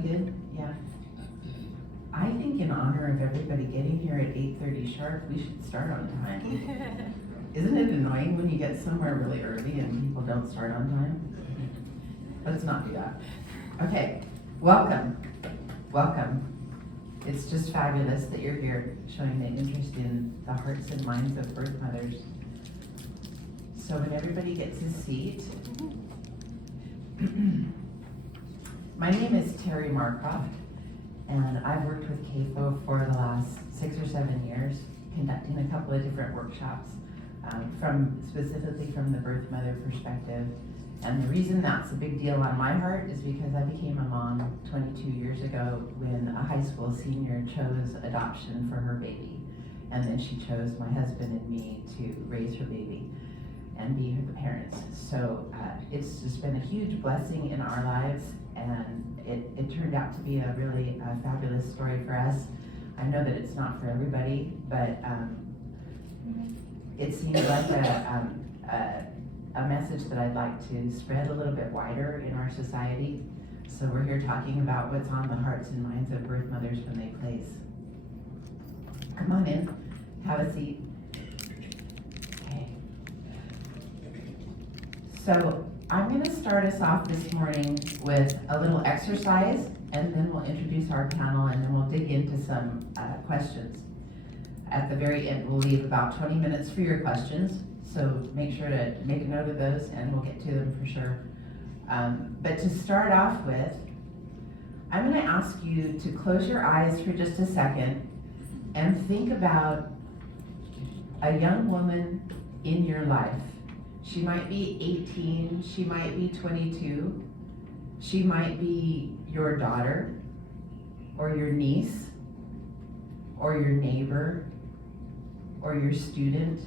we did? Yeah. I think in honor of everybody getting here at 8:30 sharp, we should start on time. Isn't it annoying when you get somewhere really early and people don't start on time? Let's not do that. Okay, welcome. Welcome. It's just fabulous that you're here, showing an interest in the hearts and minds of birth mothers. So when everybody gets a seat, my name is Terry Marcroft, and I've worked with CAFO for the last 6 or 7 years, conducting a couple of different workshops, specifically from the birth mother perspective. And the reason that's a big deal on my heart is because I became a mom 22 years ago when a high school senior chose adoption for her baby. And then she chose my husband and me to raise her baby and be the parents. So it's just been a huge blessing in our lives, and it turned out to be a really fabulous story for us. I know that it's not for everybody, but it seems like a message that I'd like to spread a little bit wider in our society. So we're here talking about what's on the hearts and minds of birth mothers when they place. Come on in, have a seat. Okay. So I'm going to start us off this morning with a little exercise, and then we'll introduce our panel, and then we'll dig into some questions. At the very end, we'll leave about 20 minutes for your questions. So make sure to make a note of those, and we'll get to them for sure. But to start off with, I'm going to ask you to close your eyes for just a second and think about a young woman in your life. She might be 18, she might be 22, she might be your daughter, or your niece, or your neighbor, or your student,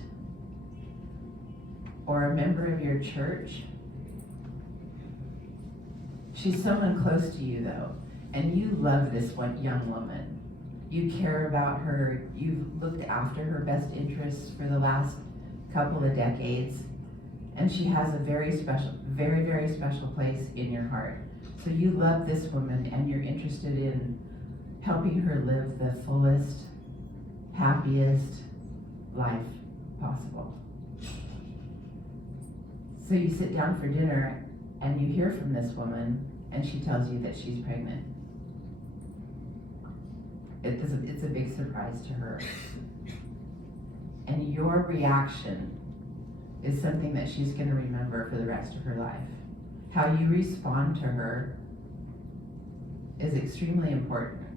or a member of your church. She's someone close to you though, and you love this one young woman. You care about her, you've looked after her best interests for the last couple of decades, and she has a very special, very, very special place in your heart. So you love this woman, and you're interested in helping her live the fullest, happiest life possible. So you sit down for dinner and you hear from this woman, and she tells you that she's pregnant. It's a big surprise to her. And your reaction is something that she's going to remember for the rest of her life. How you respond to her is extremely important,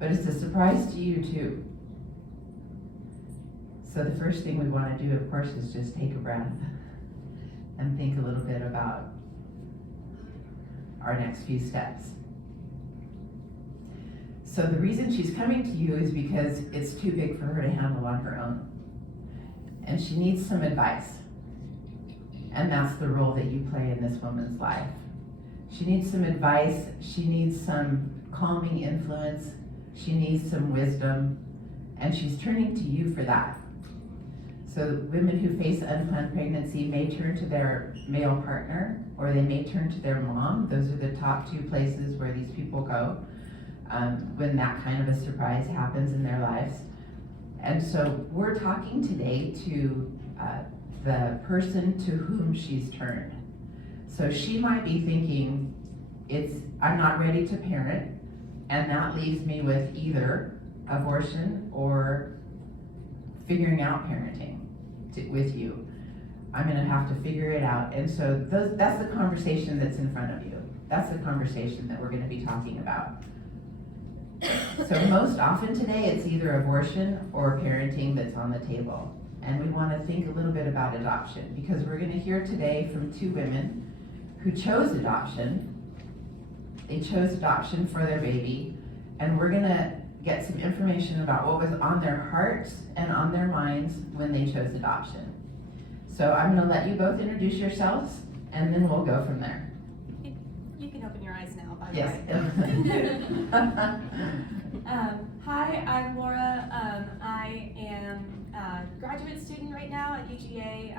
but it's a surprise to you too. So the first thing we want to do, of course, is just take a breath and think a little bit about our next few steps. So the reason she's coming to you is because it's too big for her to handle on her own. And she needs some advice. And that's the role that you play in this woman's life. She needs some advice, she needs some calming influence, she needs some wisdom, and she's turning to you for that. So women who face unplanned pregnancy may turn to their male partner, or they may turn to their mom. Those are the top two places where these people go when that kind of a surprise happens in their lives. And so we're talking today to the person to whom she's turned. So she might be thinking, I'm not ready to parent, and that leaves me with either abortion or figuring out parenting with you. I'm going to have to figure it out. And so that's the conversation that's in front of you. That's the conversation that we're going to be talking about. So most often today, it's either abortion or parenting that's on the table. And we want to think a little bit about adoption, because we're going to hear today from two women who chose adoption. They chose adoption for their baby, and we're going to get some information about what was on their hearts and on their minds when they chose adoption. So I'm going to let you both introduce yourselves, and then we'll go from there. You can open your eyes now, by the Yes. way. Hi, I'm Laura. I am a graduate student right now at UGA,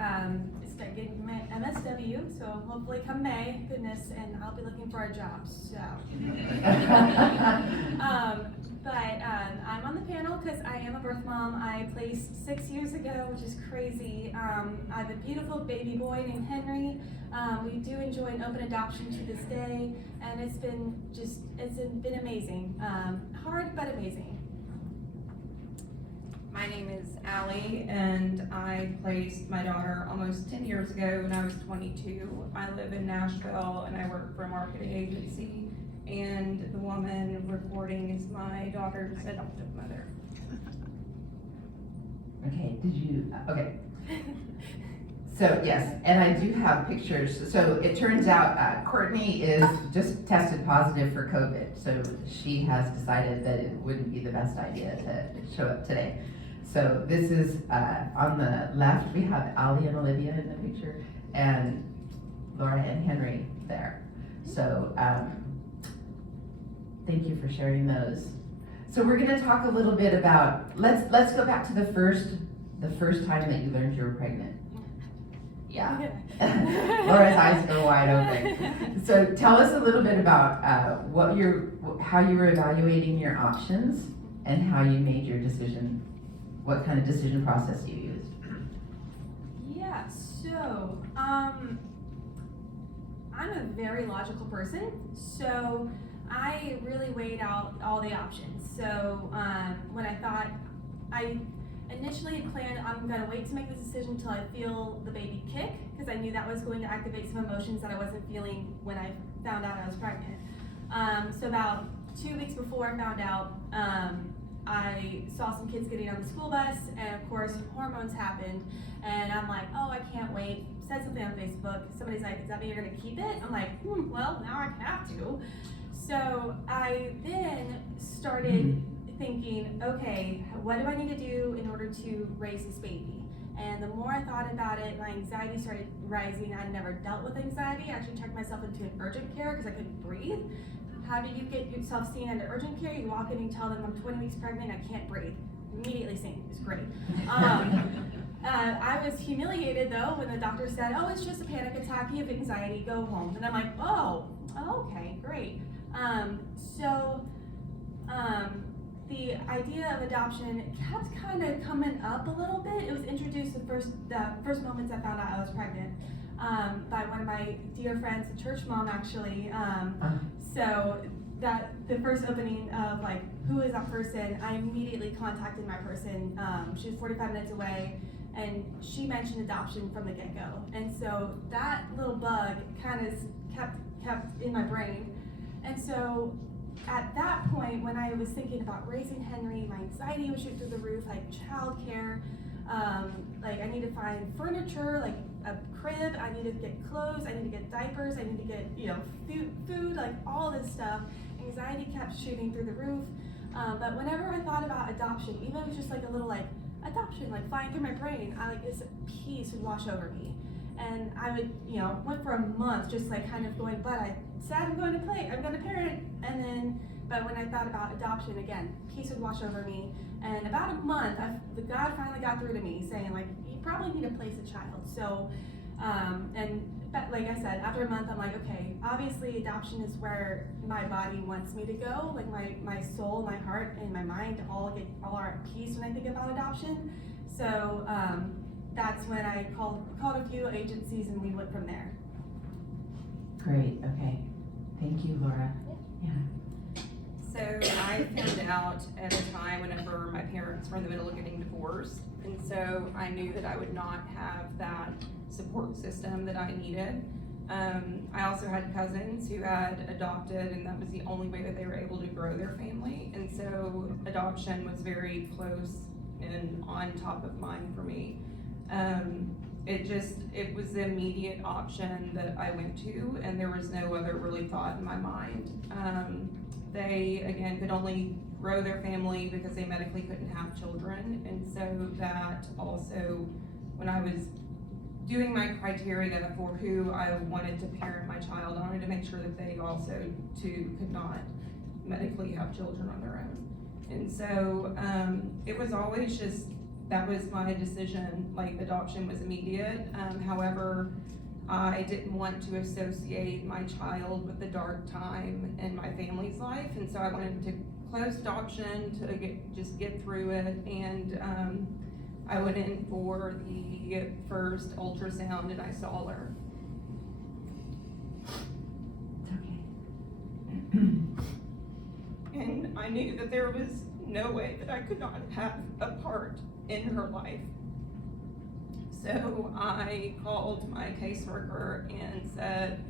start getting my MSW, so hopefully come May, goodness, and I'll be looking for a job, so. I'm on the panel because I am a birth mom. I placed 6 years ago, which is crazy. I have a beautiful baby boy named Henry. We do enjoy an open adoption to this day, and it's been amazing. Hard, but amazing. My name is Allie, and I placed my daughter almost 10 years ago when I was 22. I live in Nashville, and I work for a marketing agency, and the woman recording is my daughter's adoptive mother. Okay, okay. So yes, and I do have pictures. So it turns out Courtney is just tested positive for COVID. So she has decided that it wouldn't be the best idea to show up today. So this is, on the left, we have Allie and Olivia in the picture, and Laura and Henry there. So thank you for sharing those. So we're gonna talk a little bit about, let's go back to the first time that you learned you were pregnant. Yeah. Laura's eyes go wide open. So tell us a little bit about how you were evaluating your options and how you made your decision. What kind of decision process you used? Yeah, so I'm a very logical person, so I really weighed out all the options. So when I initially planned I'm going to wait to make this decision until I feel the baby kick, because I knew that was going to activate some emotions that I wasn't feeling when I found out I was pregnant. So about 2 weeks before I found out, I saw some kids getting on the school bus, and of course hormones happened, and I'm like, oh, I can't wait. Said something on Facebook. Somebody's like, does that mean you're going to keep it? I'm like, well, now I have to. So I then started thinking, okay, what do I need to do in order to raise this baby? And the more I thought about it, my anxiety started rising. I'd never dealt with anxiety. I actually checked myself into an urgent care because I couldn't breathe. How do you get yourself seen under urgent care? You walk in and tell them I'm 20 weeks pregnant, I can't breathe. Immediately seen. It's great. I was humiliated though when the doctor said, oh, it's just a panic attack, you have anxiety, go home. And I'm like, oh, okay, great. The idea of adoption kept kind of coming up a little bit. It was introduced the first moments I found out I was pregnant by one of my dear friends, a church mom actually. So that the first opening of like, who is that person? I immediately contacted my person. She was 45 minutes away, and she mentioned adoption from the get-go. And so that little bug kind of kept in my brain. And so at that point, when I was thinking about raising Henry, my anxiety was shooting through the roof, like childcare, like I need to find furniture, like a crib, I need to get clothes, I need to get diapers, I need to get, food, like all this stuff. Anxiety kept shooting through the roof. But whenever I thought about adoption, even if it was just like a little like adoption, like flying through my brain, this peace would wash over me. And I would, went for a month just like kind of going, but I said I'm going to parent, and then, but when I thought about adoption again, peace would wash over me. And about a month, God finally got through to me saying like, you probably need to place a child. So, but like I said, after a month, I'm like, okay, obviously adoption is where my body wants me to go. Like my soul, my heart, and my mind all are at peace when I think about adoption. So, that's when I called a few agencies, and we went from there. Great, okay. Thank you, Laura. Yeah. So I found out at a time whenever my parents were in the middle of getting divorced, and so I knew that I would not have that support system that I needed. I also had cousins who had adopted, and that was the only way that they were able to grow their family, and so adoption was very close and on top of mind for me. It was the immediate option that I went to, and there was no other really thought in my mind. They, again, could only grow their family because they medically couldn't have children, and so that also, when I was doing my criteria for who I wanted to parent my child, I wanted to make sure that they also, too, could not medically have children on their own. And so, it was always just that was my decision, like adoption was immediate. However, I didn't want to associate my child with the dark time in my family's life, and so I wanted to close adoption to get through it, and I went in for the first ultrasound and I saw her. It's okay. And I knew that there was no way that I could not have a part in her life. So I called my caseworker and said,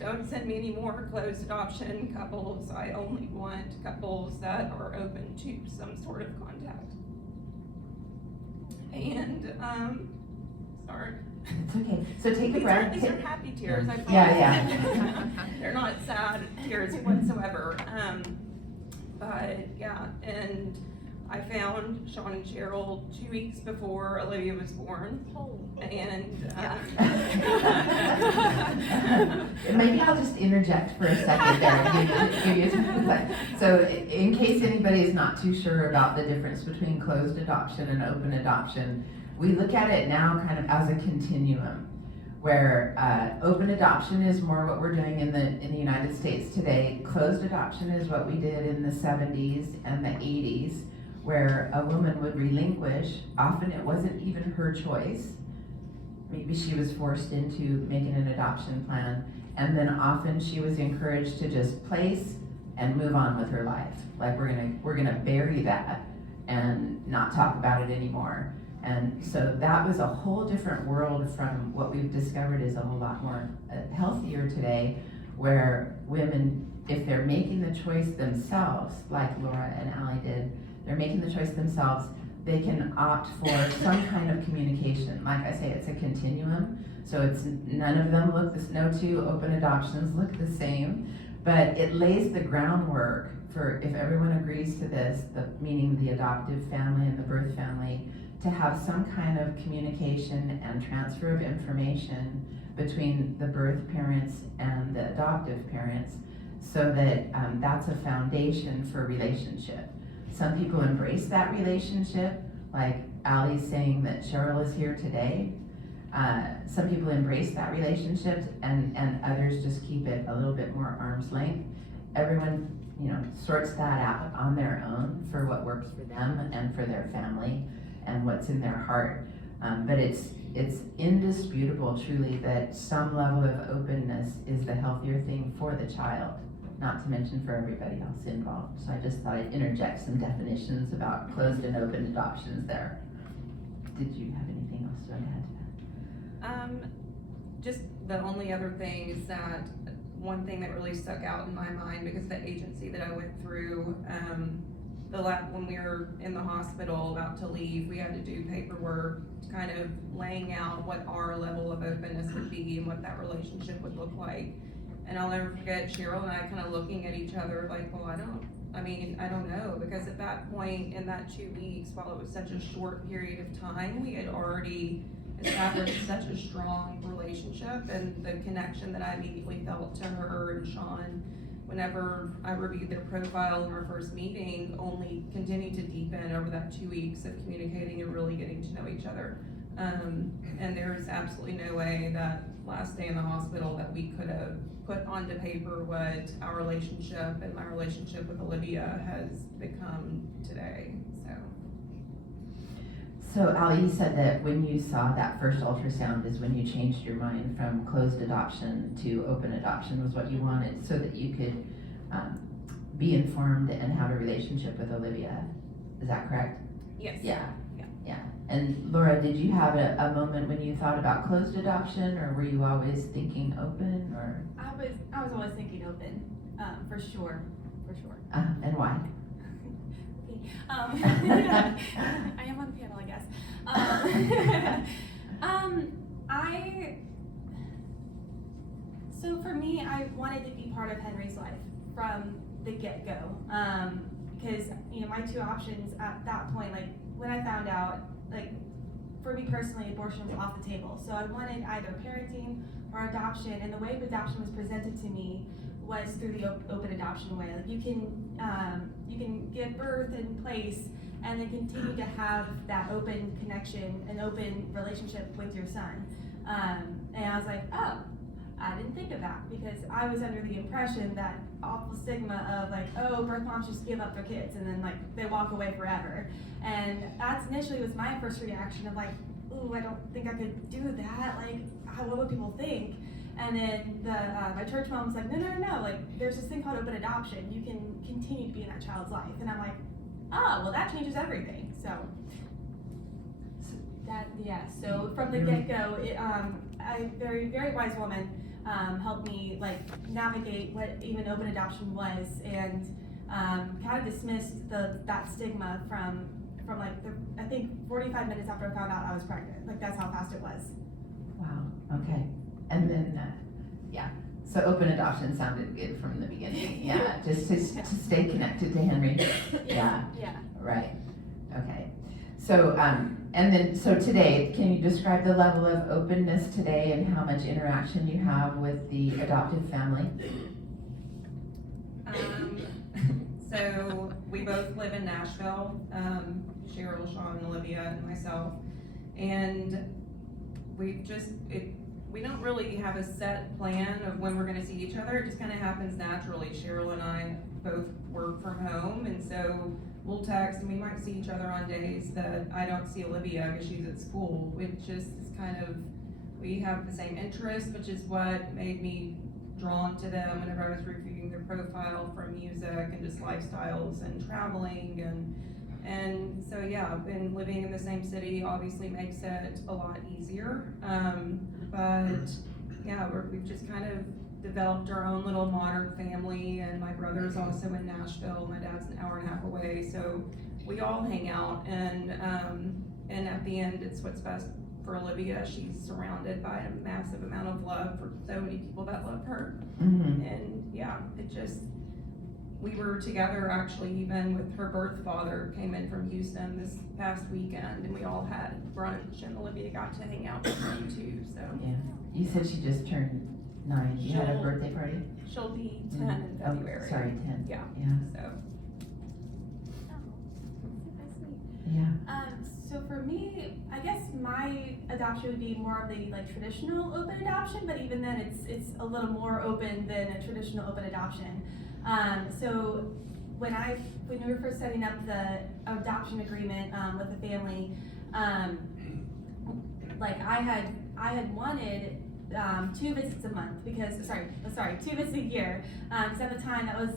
don't send me any more closed adoption couples. I only want couples that are open to some sort of contact. And, sorry. It's okay. So take a breath. These are happy tears, I promise. Yeah. They're not sad tears whatsoever. But yeah, and I found Sean and Cheryl 2 weeks before Olivia was born. And maybe I'll just interject for a second there and give you some insight. So in case anybody is not too sure about the difference between closed adoption and open adoption, we look at it now kind of as a continuum, where open adoption is more what we're doing in the United States today. Closed adoption is what we did in the 70s and the 80s, where a woman would relinquish. Often it wasn't even her choice. Maybe she was forced into making an adoption plan, and then often she was encouraged to just place and move on with her life. Like we're gonna bury that and not talk about it anymore. And so that was a whole different world from what we've discovered is a whole lot more healthier today, where women, if they're making the choice themselves, like Laura and Allie did, they're making the choice themselves, they can opt for some kind of communication. Like I say, it's a continuum, so it's none of them look this, no two open adoptions look the same, but it lays the groundwork for, if everyone agrees to this, meaning the adoptive family and the birth family, to have some kind of communication and transfer of information between the birth parents and the adoptive parents, so that that's a foundation for relationship. Some people embrace that relationship, like Allie's saying that Cheryl is here today. Some people embrace that relationship, and others just keep it a little bit more arm's length. Everyone, sorts that out on their own for what works for them and for their family and what's in their heart. But it's indisputable, truly, that some level of openness is the healthier thing for the child, not to mention for everybody else involved. So I just thought I'd interject some definitions about closed and open adoptions there. Did you have anything else to add to that? Just the only other thing is that one thing that really stuck out in my mind, because the agency that I went through, when we were in the hospital about to leave, we had to do paperwork kind of laying out what our level of openness would be and what that relationship would look like. And I'll never forget Cheryl and I kind of looking at each other like, well, I don't know, because at that point in that 2 weeks, while it was such a short period of time, we had already established such a strong relationship, and the connection that I immediately felt to her and Sean whenever I reviewed their profile in our first meeting only continued to deepen over that 2 weeks of communicating and really getting to know each other. And there's absolutely no way that last day in the hospital that we could have put onto paper what our relationship and my relationship with Olivia has become today. So Allie, you said that when you saw that first ultrasound is when you changed your mind from closed adoption to open adoption was what you wanted, so that you could be informed and have a relationship with Olivia. Is that correct? Yes. Yeah. And Laura, did you have a moment when you thought about closed adoption, or were you always thinking open, or? I was always thinking open, for sure. And why? I am on the panel, I guess. So for me, I wanted to be part of Henry's life from the get-go. Because, my two options at that point, like when I found out, like for me personally, abortion was off the table. So I wanted either parenting or adoption, and the way adoption was presented to me was through the open adoption way. Like you can give birth in place, and then continue to have that open connection, an open relationship with your son. And I was like, oh, I didn't think of that, because I was under the impression that awful stigma of like, oh, birth moms just give up their kids and then like they walk away forever. And that's initially was my first reaction of like, ooh, I don't think I could do that. Like, what would people think? And then my church mom was like, no, like there's this thing called open adoption. You can continue to be in that child's life. And I'm like, oh, well that changes everything. So so from the get-go, a very, very wise woman helped me like navigate what even open adoption was, and kind of dismissed that stigma from like I think 45 minutes after I found out I was pregnant. Like that's how fast it was. Wow, okay. And then, so open adoption sounded good from the beginning. Yeah, just to stay connected to Henry. Yeah, right, okay. So, and then, so today, can you describe the level of openness today and how much interaction you have with the adoptive family? So we both live in Nashville, Cheryl, Sean, Olivia, and myself, and we don't really have a set plan of when we're gonna see each other. It just kind of happens naturally. Cheryl and I both work from home, and so we'll text, and we might see each other on days that I don't see Olivia because she's at school. It just is kind of, we have the same interests, which is what made me drawn to them whenever I was reviewing their profile, from music and just lifestyles and traveling, and so yeah, been living in the same city obviously makes it a lot easier. But yeah, we've just kind of developed our own little modern family, and my brother's also in Nashville. My dad's an hour and a half away, so we all hang out, and at the end, it's what's best for Olivia. She's surrounded by a massive amount of love for so many people that love her. Mm-hmm. And yeah, we were together actually, even with her birth father came in from Houston this past weekend, and we all had brunch, and Olivia got to hang out with him too, so. Yeah, you said she just turned 9. You had a birthday party? She'll be 10 in February. Oh, sorry, 10. Yeah. Yeah. So. Yeah. So for me, I guess my adoption would be more of the like traditional open adoption, but even then it's a little more open than a traditional open adoption. So when we were first setting up the adoption agreement with the family, like I had wanted 2 visits a month, because 2 visits a year, because at the time that was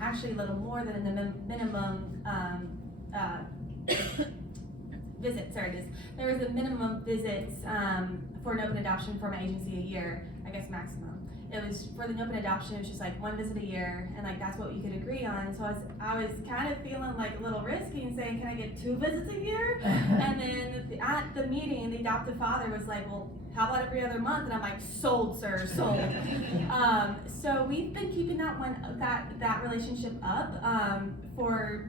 actually a little more than the minimum visits. There was a minimum visits for an open adoption for my agency a year, I guess maximum. It was for the open adoption, it was just like 1 visit a year, and like that's what you could agree on. So I was kind of feeling like a little risky and saying, can I get 2 visits a year? And then at the meeting, the adoptive father was like, well, how about every other month? And I'm like, sold, sir, sold. So we've been keeping that relationship up for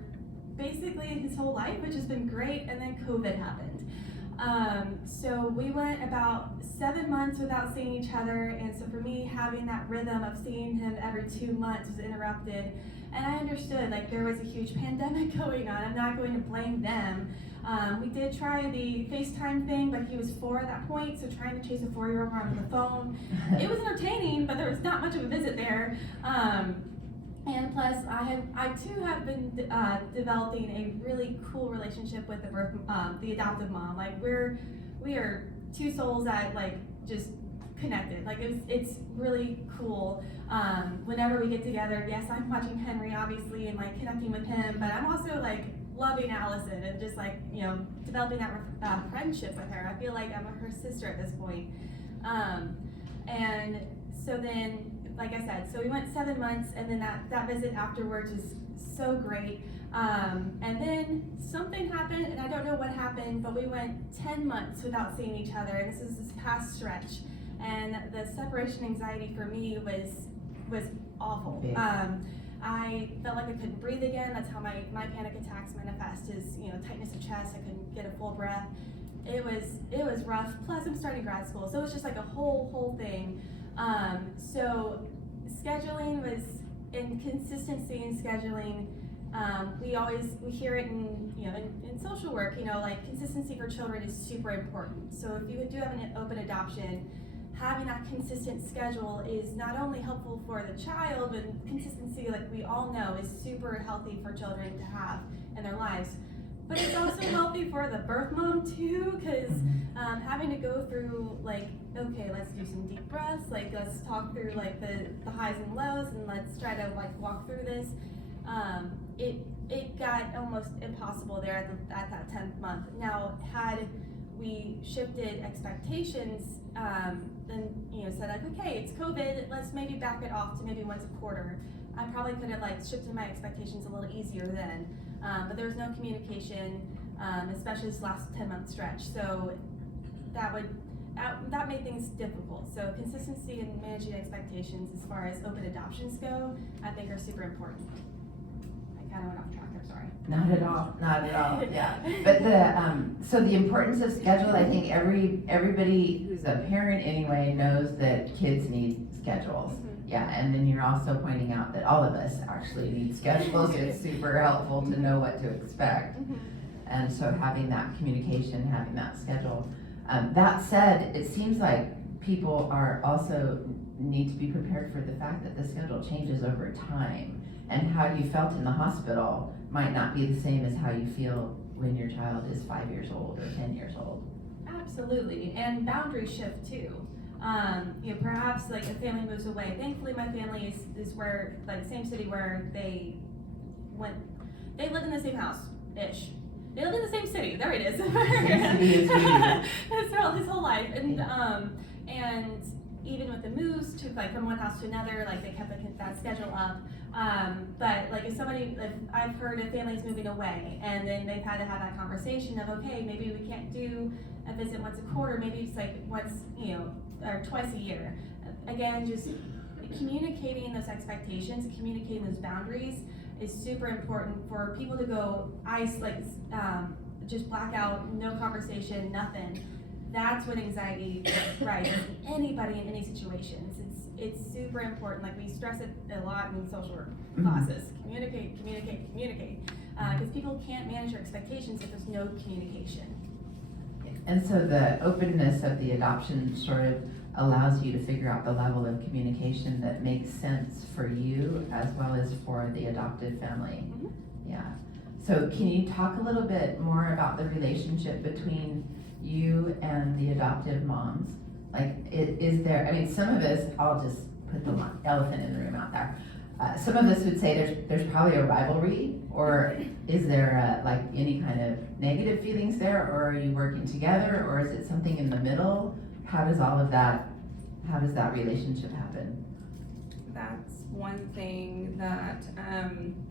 basically his whole life, which has been great. And then COVID happened. So we went about 7 months without seeing each other, and so for me, having that rhythm of seeing him every 2 months was interrupted. And I understood, like, there was a huge pandemic going on. I'm not going to blame them. We did try the FaceTime thing, but he was 4 at that point, so trying to chase a 4-year-old around with the phone, it was entertaining, but there was not much of a visit there. And plus, I too have been developing a really cool relationship with the adoptive mom. Like we are 2 souls that like just connected. Like it's really cool. Whenever we get together, yes, I'm watching Henry obviously and like connecting with him, but I'm also like loving Allison and just like, you know, developing that friendship with her. I feel like I'm her sister at this point. And so then, like I said, so we went 7 months, and then that visit afterwards was so great. And then something happened, and I don't know what happened, but we went 10 months without seeing each other, and this is this past stretch. And the separation anxiety for me was awful. I felt like I couldn't breathe again. That's how my panic attacks manifest, is, you know, tightness of chest. I couldn't get a full breath. It was rough. Plus, I'm starting grad school, so it was just like a whole thing. So scheduling was inconsistency in scheduling we hear it in social work, like consistency for children is super important. So if you do have an open adoption, having that consistent schedule is not only helpful for the child, but consistency, like we all know, is super healthy for children to have in their lives. But it's also healthy for the birth mom too, because having to go through like, okay, let's do some deep breaths, like let's talk through like the highs and lows, and let's try to like walk through this. It got almost impossible there at that 10th month. Now, had we shifted expectations, then said like, okay, it's COVID, let's maybe back it off to maybe once a quarter. I probably could have like shifted my expectations a little easier then, but there was no communication, especially this last 10-month stretch. So that made things difficult. So consistency and managing expectations as far as open adoptions go, I think are super important. I kind of went off track, I'm sorry. Not at all, yeah. But so the importance of schedule, I think everybody who's a parent anyway knows that kids need schedules. Yeah, and then you're also pointing out that all of us actually need schedules. It's super helpful to know what to expect. And so having that communication, having that schedule. That said, it seems like people are also need to be prepared for the fact that the schedule changes over time. And how you felt in the hospital might not be the same as how you feel when your child is 5 years old or 10 years old. Absolutely, and boundaries shift too. Perhaps like a family moves away. Thankfully, my family is where, like, the same city where they lived in the same house-ish. They lived in the same city. There it is. His whole life, and even with the moves to like from one house to another, like they kept that schedule up. But like if I've heard a family's moving away, and then they've had to have that conversation of, okay, maybe we can't do a visit once a quarter, maybe it's like once, or twice a year. Again, just communicating those expectations, communicating those boundaries is super important for people to go just black out, no conversation, nothing. That's when anxiety rises in anybody in any situations. It's super important. Like we stress it a lot in social work classes. Communicate. Because people can't manage their expectations if there's no communication. And so the openness of the adoption sort of allows you to figure out the level of communication that makes sense for you as well as for the adoptive family. Yeah. So can you talk a little bit more about the relationship between you and the adoptive moms? Like, is there, I mean, some of us, I'll just put the elephant in the room out there. Some of us would say there's probably a rivalry, or is there like any kind of negative feelings there, or are you working together, or is it something in the middle? How does that relationship happen? That's one thing that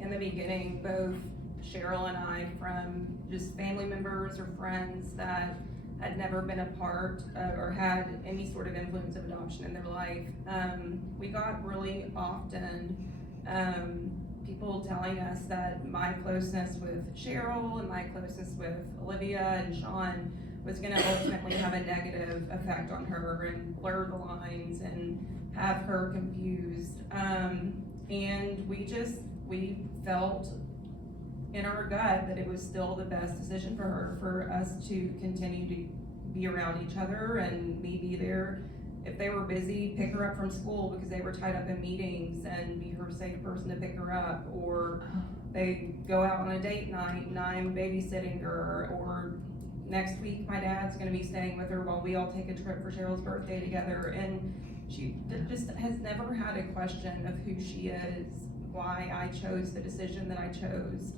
in the beginning, both Cheryl and I, from just family members or friends that had never been a part or had any sort of influence of adoption in their life, we got really often people telling us that my closeness with Cheryl and my closeness with Olivia and Sean was going to ultimately have a negative effect on her and blur the lines and have her confused. And we felt in our gut that it was still the best decision for her, for us to continue to be around each other and me be there. If they were busy, pick her up from school because they were tied up in meetings and be her safe person to pick her up, or they go out on a date night and I'm babysitting her, or next week my dad's going to be staying with her while we all take a trip for Cheryl's birthday together. And she just has never had a question of who she is, why I chose the decision that I chose.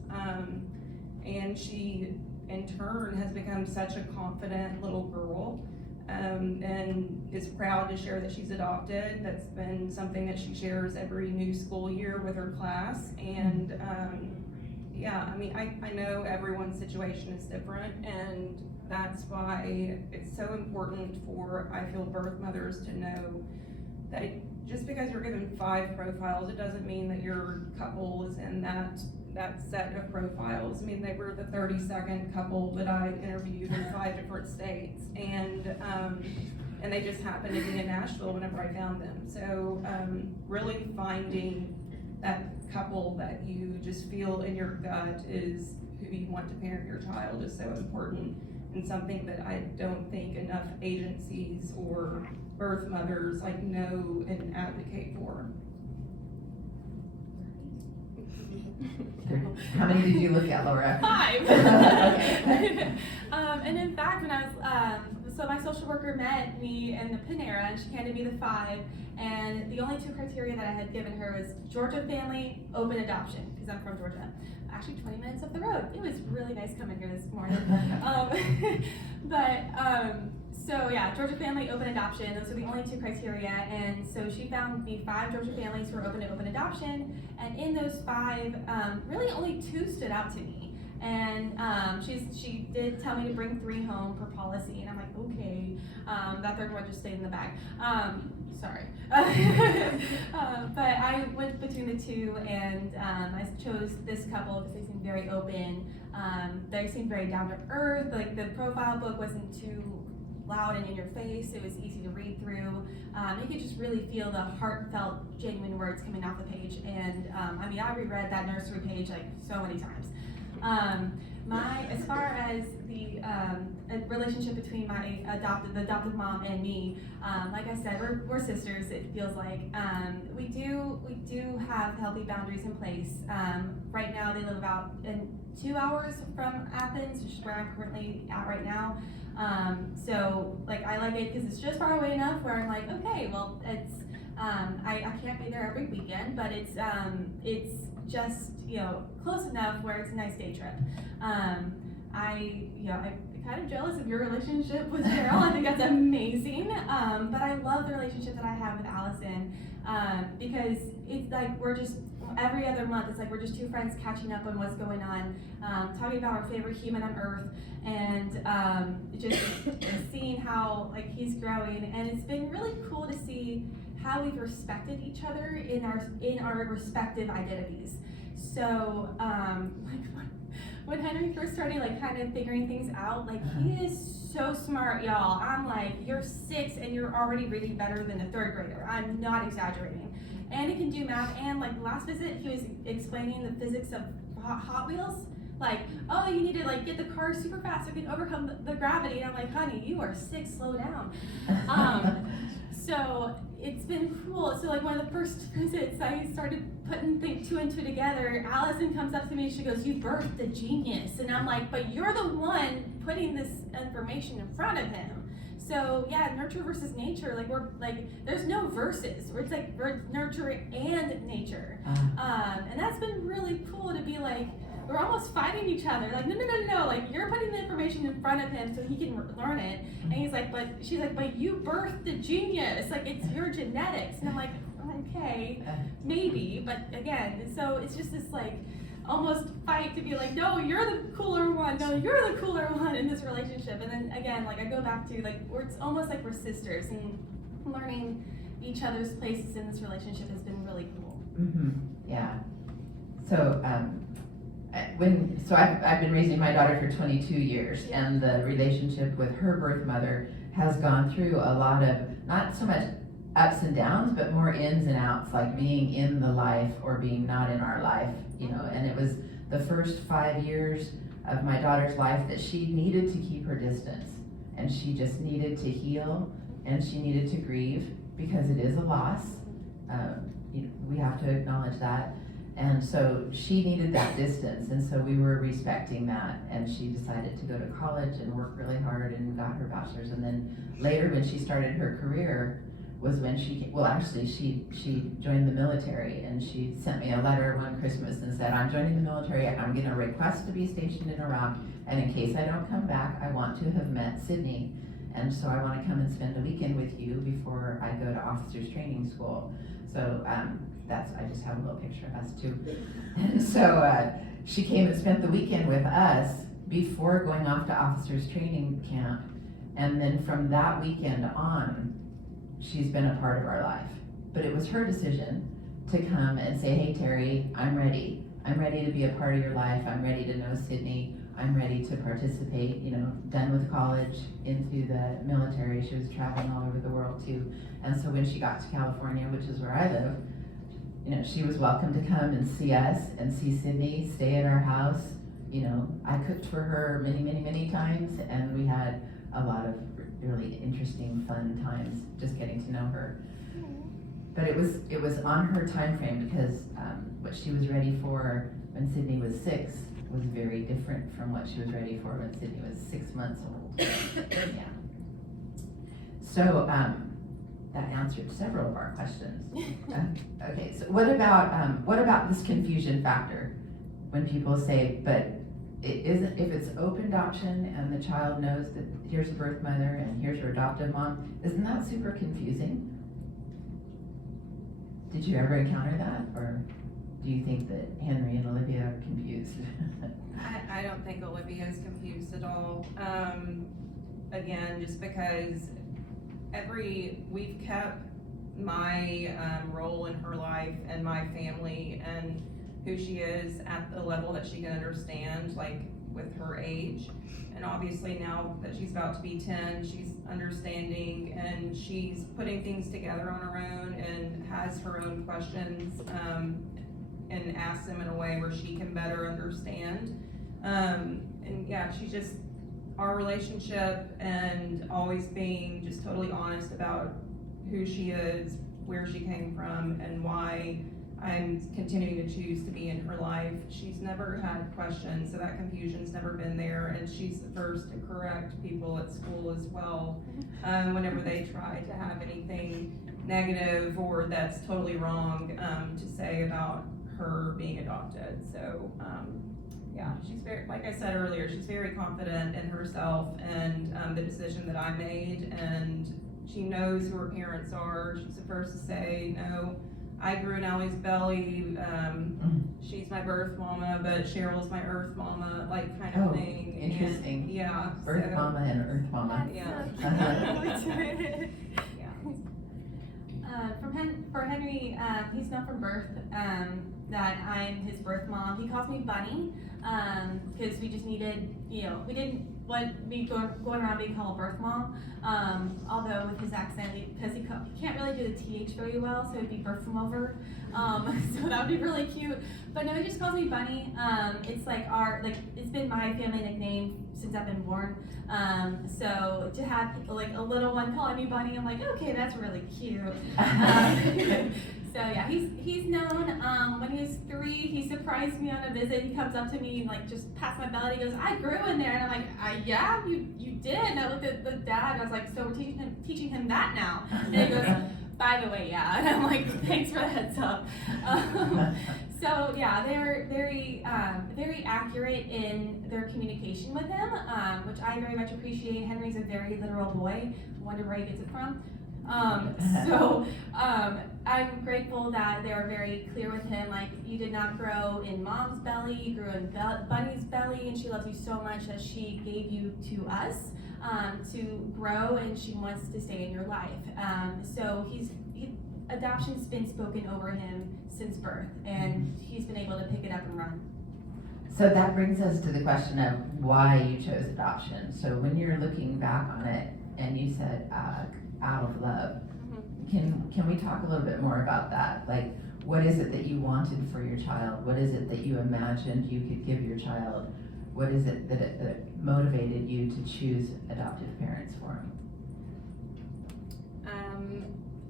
And she in turn has become such a confident little girl, and is proud to share that she's adopted. That's been something that she shares every new school year with her class. And yeah, I mean, I know everyone's situation is different, and that's why it's so important for, I feel, birth mothers to know that just because you're given 5 profiles, it doesn't mean that your couple is in that set of profiles. I mean, they were the 32nd couple that I interviewed in 5 different states, and they just happened to be in Nashville whenever I found them. So really finding that couple that you just feel in your gut is who you want to parent your child is so important, and something that I don't think enough agencies or birth mothers like know and advocate for. How many did you look at, Laura? 5. Okay. And in fact, when I was, so my social worker met me in the Panera, and she handed me the 5, and the only 2 criteria that I had given her was Georgia family, open adoption, because I'm from Georgia. Actually 20 minutes up the road. It was really nice coming here this morning. So yeah, Georgia family, open adoption, those are the only 2 criteria, and so she found me 5 Georgia families who are open to open adoption, and in those 5, really only 2 stood out to me. And she did tell me to bring 3 home per policy, and I'm like, okay. That 3rd one just stayed in the bag. Sorry. But I went between the 2, and I chose this couple because they seemed very open. They seemed very down to earth. Like, the profile book wasn't too loud and in your face. It was easy to read through. You could just really feel the heartfelt, genuine words coming off the page. And I mean, I reread that nursery page like so many times. As far as the relationship between the adoptive mom and me, like I said, we're sisters. It feels like we do have healthy boundaries in place. Right now, they live about 2 hours from Athens, which is where I'm currently at right now. So like I like it because it's just far away enough where I'm like, okay, well it's I can't be there every weekend, but it's just, you know, close enough where it's a nice day trip. I'm kind of jealous of your relationship with Cheryl. I think that's amazing. But I love the relationship that I have with Allison, because it's like we're just every other month. It's like we're just 2 friends catching up on what's going on, talking about our favorite human on earth, and just seeing how like he's growing. And it's been really cool to see how we've respected each other in our respective identities. So like when Henry first started like kind of figuring things out, like he is so smart, y'all. I'm like, you're 6 and you're already reading better than a 3rd grader. I'm not exaggerating. And he can do math, and like last visit he was explaining the physics of Hot Wheels. Like, oh, you need to like get the car super fast so it can overcome the gravity. And I'm like, honey, you are 6, slow down. So it's been cool. So like one of the first visits, I started putting 2 and 2 together. Allison comes up to me and she goes, "You birthed a genius." And I'm like, but you're the one putting this information in front of him. So yeah, nurture versus nature. Like we're like, there's no versus. It's like we're nurture and nature. And that's been really cool to be like, we're almost fighting each other. Like, no. Like, you're putting the information in front of him so he can learn it. And he's like, she's like, but you birthed a genius. Like, it's your genetics. And I'm like, okay, maybe. But again, so it's just this like almost fight to be like, no, you're the cooler one. No, you're the cooler one in this relationship. And then again, like I go back to like, it's almost like we're sisters, and learning each other's places in this relationship has been really cool. Mm-hmm. Yeah. So, I've been raising my daughter for 22 years, and the relationship with her birth mother has gone through a lot of, not so much ups and downs, but more ins and outs, like being in the life or being not in our life, you know. And it was the first 5 years of my daughter's life that she needed to keep her distance, and she just needed to heal, and she needed to grieve, because it is a loss. We have to acknowledge that. And so she needed that distance, and so we were respecting that, and she decided to go to college and work really hard and got her bachelor's. And then later, when she started her career, was when she joined the military, and she sent me a letter one Christmas and said, "I'm joining the military. I'm going to request to be stationed in Iraq, and in case I don't come back, I want to have met Sydney, and so I want to come and spend a weekend with you before I go to officers training school." So I just have a little picture of us too. And so she came and spent the weekend with us before going off to officers training camp. And then from that weekend on, she's been a part of our life. But it was her decision to come and say, "Hey Terry, I'm ready. I'm ready to be a part of your life. I'm ready to know Sydney. I'm ready to participate, done with college, into the military." She was traveling all over the world too. And so when she got to California, which is where I live, you know, she was welcome to come and see us and see Sydney, stay at our house. You know, I cooked for her many, many, many times, and we had a lot of really interesting, fun times just getting to know her. But it was on her time frame, because what she was ready for when Sydney was 6 was very different from what she was ready for when Sydney was 6 months old. Yeah. So that answered several of our questions. Okay, so what about this confusion factor when people say, but it isn't, if it's open adoption and the child knows that here's a birth mother and here's your adoptive mom, isn't that super confusing? Did you ever encounter that, or do you think that Henry and Olivia are confused? I don't think Olivia is confused at all. Again, just because we've kept my role in her life and my family and who she is at the level that she can understand, like with her age. And obviously now that she's about to be 10, she's understanding and she's putting things together on her own and has her own questions, and asks them in a way where she can better understand. And yeah, she's just, our relationship and always being just totally honest about who she is, where she came from, and why I'm continuing to choose to be in her life. She's never had questions, so that confusion's never been there, and she's the first to correct people at school as well, whenever they try to have anything negative or that's totally wrong to say about her being adopted. So yeah, she's very, like I said earlier, she's very confident in herself and the decision that I made, and she knows who her parents are. She's the first to say, no, I grew in Allie's belly, she's my birth mama, but Cheryl's my earth mama, like kind of thing. Interesting. And, yeah. Birth mama and earth mama. Yeah. For Henry, he's known from birth that I'm his birth mom. He calls me Bunny because we just needed, you know, we didn't want me going around being called birth mom. Although with his accent, because he can't really do the TH very well, so it'd be birth from over. So that would be really cute. But no, he just calls me Bunny. It's like it's been my family nickname since I've been born. So to have like a little one calling me Bunny, I'm like, okay, that's really cute. So yeah, he's known. When he was 3, he surprised me on a visit. He comes up to me and like just past my belly. He goes, "I grew in there," and I'm like, "Yeah, you did." And I looked at the dad. And I was like, "So we're teaching him that now?" And he goes, "By the way, yeah." And I'm like, "Thanks for the heads up." So yeah, they were very accurate in their communication with him, which I very much appreciate. Henry's a very literal boy. I wonder where he gets it from. I'm grateful that they were very clear with him, like, you did not grow in mom's belly, you grew in Bunny's belly, and she loves you so much that she gave you to us to grow, and she wants to stay in your life. So adoption's been spoken over him since birth, and he's been able to pick it up and run. So that brings us to the question of why you chose adoption. So when you're looking back on it, and you said out of love, can we talk a little bit more about that? Like, what is it that you wanted for your child? What is it that you imagined you could give your child? What is it that motivated you to choose adoptive parents for him?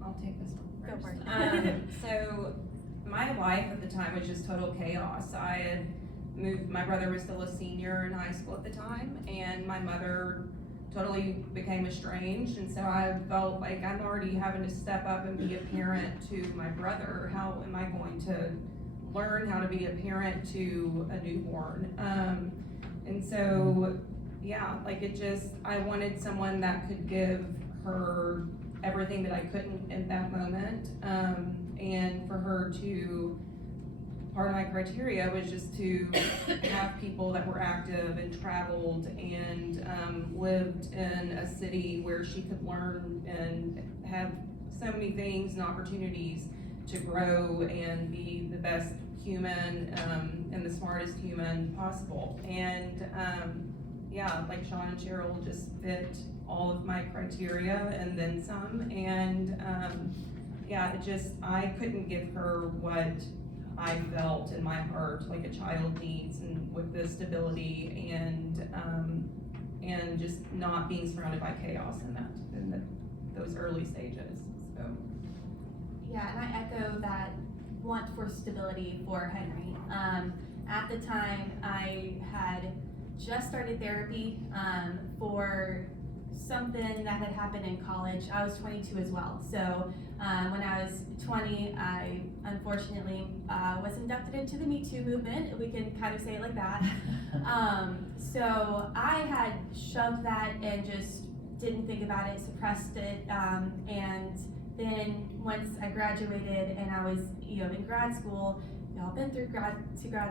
I'll take this one first. Go for it. So my life at the time was just total chaos. I had moved, my brother was still a senior in high school at the time, and my mother totally became estranged, and so I felt like I'm already having to step up and be a parent to my brother. How am I going to learn how to be a parent to a newborn? And so, yeah, like I wanted someone that could give her everything that I couldn't in that moment, and for her to, part of my criteria was just to have people that were active and traveled and lived in a city where she could learn and have so many things and opportunities to grow and be the best human and the smartest human possible. And yeah, like Sean and Cheryl just fit all of my criteria and then some. And yeah, I couldn't give her what I felt in my heart like a child needs, and with the stability and just not being surrounded by chaos in those early stages, so. Yeah, and I echo that want for stability for Henry. At the time, I had just started therapy for something that had happened in college. I was 22 as well. So when I was 20, I unfortunately was inducted into the Me Too movement. We can kind of say it like that. So I had shoved that and just didn't think about it, suppressed it, and then once I graduated and I was, in grad school, y'all been through grad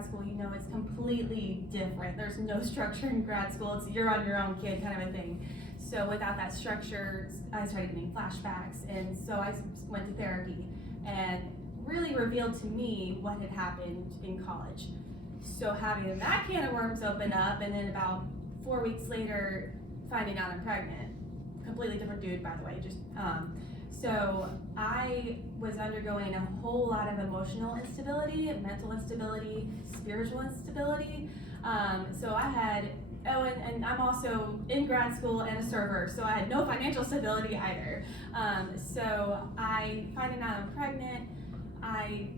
school, it's completely different. There's no structure in grad school. It's you're on your own, kid, kind of a thing. So without that structure, I started getting flashbacks, and so I went to therapy and really revealed to me what had happened in college. So having that can of worms open up, and then about 4 weeks later, finding out I'm pregnant. Completely different dude, by the way, so I was undergoing a whole lot of emotional instability, mental instability, spiritual instability. So I had, and I'm also in grad school and a server, so I had no financial stability either. So finding out I'm pregnant, I'm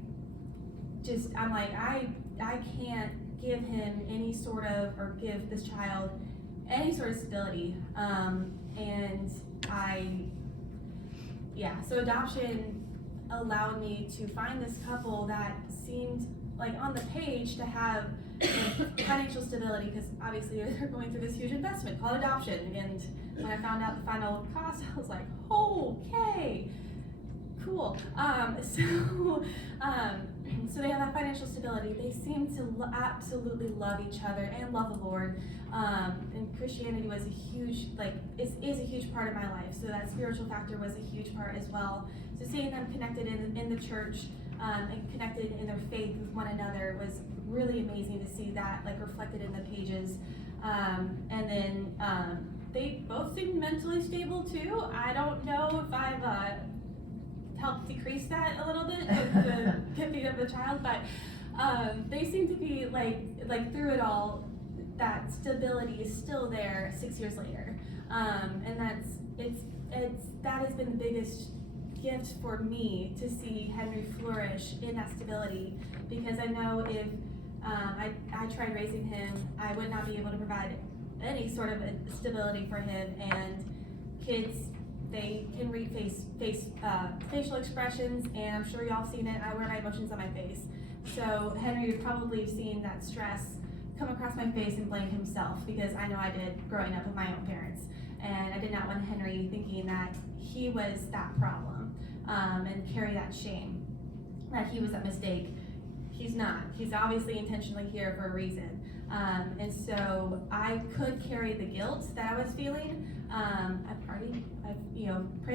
like, I can't give him any sort of, or give this child any sort of stability. So adoption allowed me to find this couple that seemed like on the page to have financial stability, because obviously they're going through this huge investment called adoption. And when I found out the final cost, I was like, okay, cool. So they have that financial stability. They seem to absolutely love each other and love the Lord. And Christianity was a huge, is a huge part of my life. So that spiritual factor was a huge part as well. So seeing them connected in the church and connected in their faith with one another was really amazing to see that reflected in the pages. And then they both seem mentally stable too. I don't know if I've helped decrease that a little bit with the gifting of the child, but they seem to be like through it all, that stability is still there 6 years later, and that has been the biggest gift for me, to see Henry flourish in that stability, because I know if I tried raising him, I would not be able to provide any sort of a stability for him. And kids, they can read facial expressions, and I'm sure y'all seen it. I wear my emotions on my face. So Henry would probably have seen that stress come across my face and blame himself, because I know I did growing up with my own parents. And I did not want Henry thinking that he was that problem, and carry that shame, that he was a mistake. He's not. He's obviously intentionally here for a reason. And so I could carry the guilt that I was feeling. I've prayed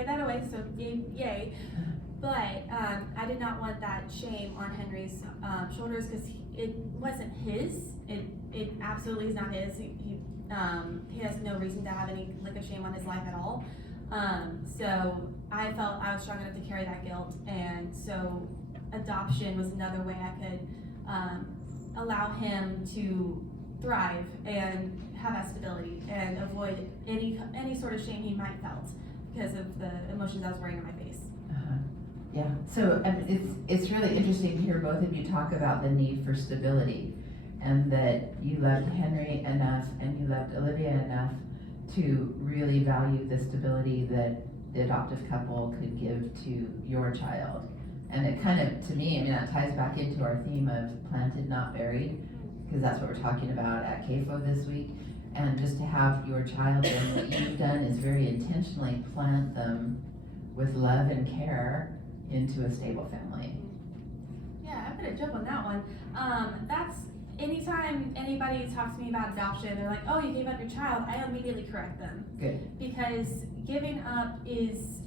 that away, so yay. But I did not want that shame on Henry's shoulders, because it wasn't his. It absolutely is not his. He has no reason to have any lick of shame on his life at all. So I felt I was strong enough to carry that guilt, and so adoption was another way I could allow him to thrive and have that stability and avoid any sort of shame he might felt because of the emotions I was wearing on my face. Yeah, so it's really interesting to hear both of you talk about the need for stability, and that you loved Henry enough and you loved Olivia enough to really value the stability that the adoptive couple could give to your child. And it kind of, to me, that ties back into our theme of planted, not buried, because that's what we're talking about at CAFO this week. And just to have your child, and what you've done is very intentionally plant them with love and care into a stable family. Yeah, I'm gonna jump on that one. That's anytime anybody talks to me about adoption, they're like, oh, you gave up your child, I immediately correct them. Good. Because giving up is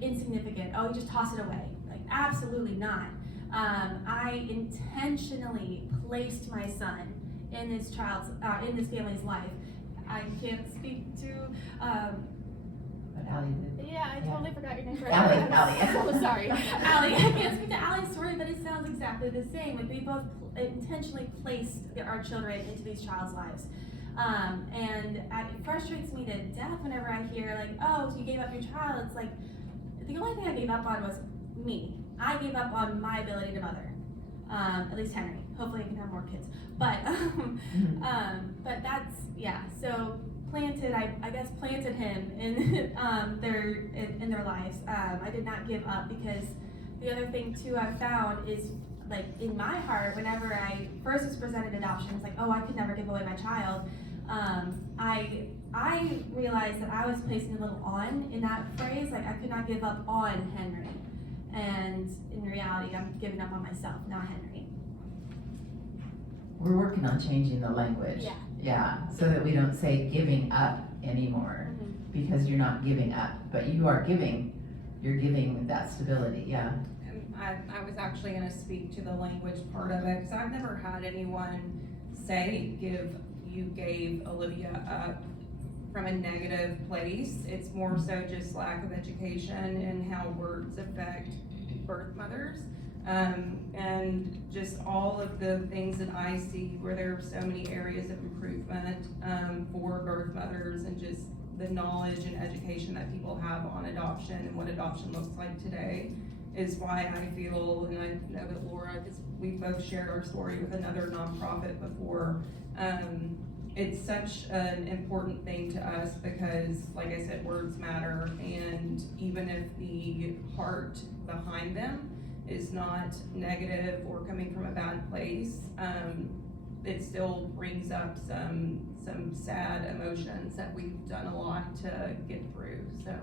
insignificant. Oh, you just toss it away. Absolutely not. I intentionally placed my son in this family's life. I can't speak to Allie did. Yeah, I totally forgot your name. Allie. I'm so sorry. Allie, I can't speak to Allie's story, but it sounds exactly the same. Like, we both intentionally placed our children into these child's lives. And it frustrates me to death whenever I hear, like, oh, so you gave up your child. It's like, the only thing I gave up on was me. I gave up on my ability to mother. At least Henry. Hopefully I can have more kids. But that's, yeah, so planted, I guess planted him in their lives. I did not give up, because the other thing too I found is, like, in my heart, whenever I first was presented adoption, it's like, oh, I could never give away my child. I realized that I was placing a little on in that phrase, like I could not give up on Henry. And in reality, I'm giving up on myself, not Henry. We're working on changing the language. Yeah. Yeah, so that we don't say giving up anymore, because you're not giving up, but you are giving, you're giving that stability, yeah. And I was actually gonna speak to the language part of it, because I've never had anyone say you gave Olivia up from a negative place. It's more so just lack of education and how words affect birth mothers. And just all of the things that I see where there are so many areas of improvement for birth mothers, and just the knowledge and education that people have on adoption and what adoption looks like today, is why I feel, and I know that Laura, because we both shared our story with another nonprofit before, it's such an important thing to us, because like I said, words matter, and even if the heart behind them is not negative or coming from a bad place, it still brings up some sad emotions that we've done a lot to get through, so.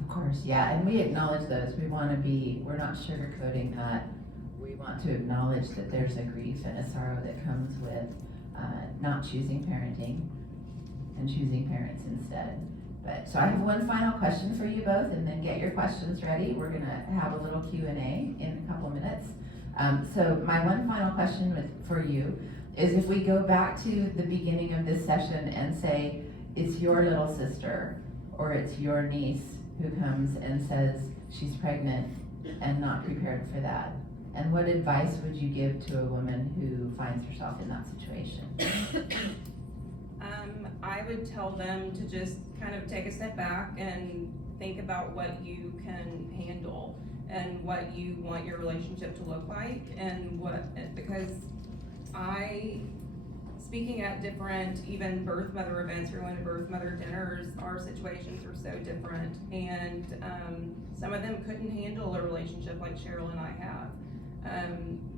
Of course, yeah, and we acknowledge those. We're not sugarcoating that. We want to acknowledge that there's a grief and a sorrow that comes with not choosing parenting and choosing parents instead. But, so I have one final question for you both, and then get your questions ready. We're gonna have a little Q&A in a couple minutes. So my one final question for you is, if we go back to the beginning of this session and say, it's your little sister or it's your niece who comes and says she's pregnant and not prepared for that, and what advice would you give to a woman who finds herself in that situation? I would tell them to just kind of take a step back and think about what you can handle and what you want your relationship to look like, and because speaking at different even birth mother events or going to birth mother dinners, our situations are so different, and some of them couldn't handle a relationship like Cheryl and I have.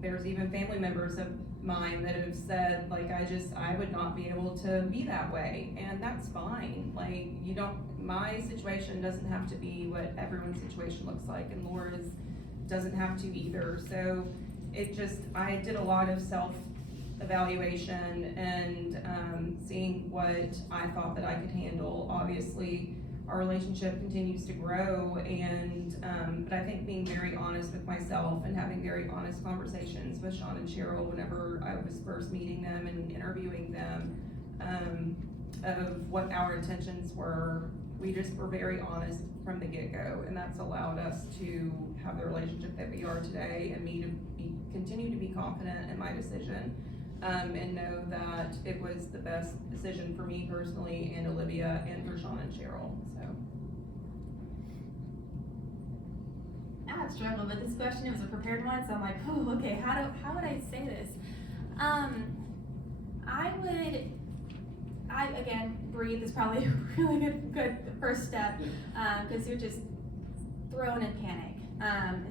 There's even family members of mine that have said, like, I would not be able to be that way, and that's fine. Like, my situation doesn't have to be what everyone's situation looks like, and Laura's doesn't have to either. So I did a lot of self-evaluation and seeing what I thought that I could handle. Obviously, our relationship continues to grow, and but I think being very honest with myself and having very honest conversations with Sean and Cheryl whenever I was first meeting them and interviewing them, of what our intentions were, we just were very honest from the get-go, and that's allowed us to have the relationship that we are today, and me to continue to be confident in my decision, and know that it was the best decision for me personally, and Olivia, and for Sean and Cheryl, so. I struggled with this question. It was a prepared one, so I'm like, oh, okay, how would I say this? Again, breathe is probably a really good first step, because you're just thrown in panic.